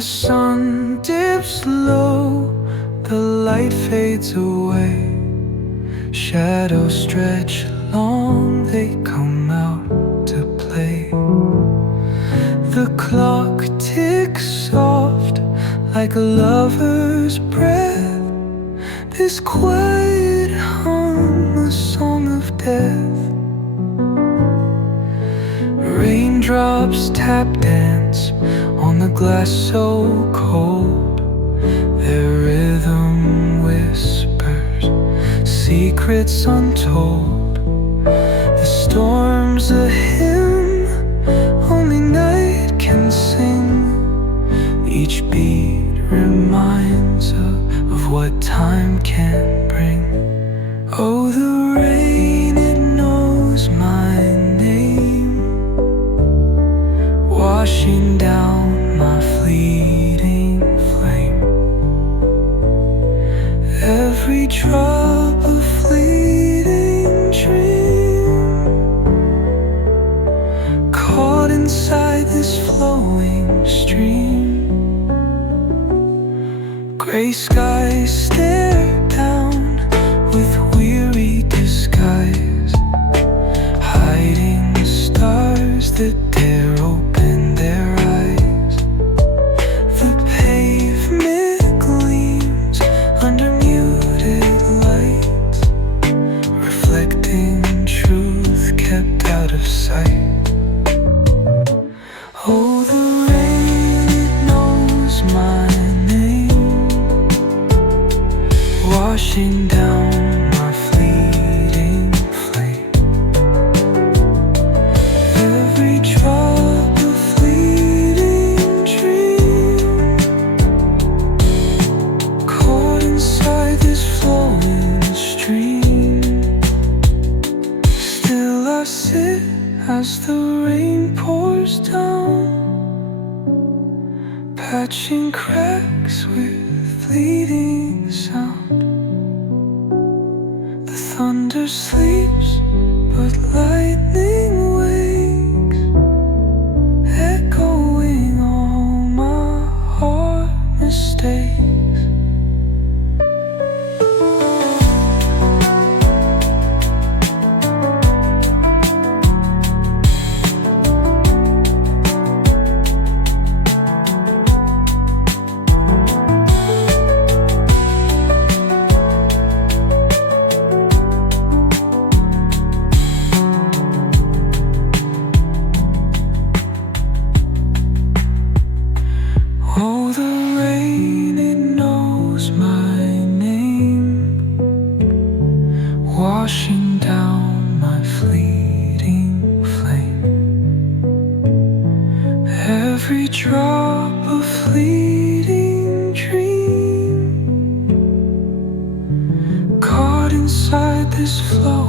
the sun dips low, the light fades away. Shadows stretch long, they come out to play. The clock ticks soft like a lover's breath. This quiet hum, a song of death. Raindrops tap dance on the glass so cold. Their rhythm whispers secrets untold. The storm's a hymn only night can sing. Each beat reminds of what time can bring. Oh, the rain, it knows my name, washing down my fleeting flame. Every drop a fleeting dream, caught inside this flowing stream. Gray skies stare down with weary disguise, hiding stars that dare open their eyes. The pavement gleams under muted lights, reflecting truth kept out of sight. Oh, the rain, it knows my name, washing down my fleeting flame. Every drop a fleeting dream, caught inside this flowing stream. Still I sit as the rain pours down, patching cracks with fleeting sound. The thunder sleeps, but lightning wakes, echoing all my heart mistakes. Oh, the rain, it knows my name, washing down my fleeting flame. Every drop a fleeting dream, caught inside this flow.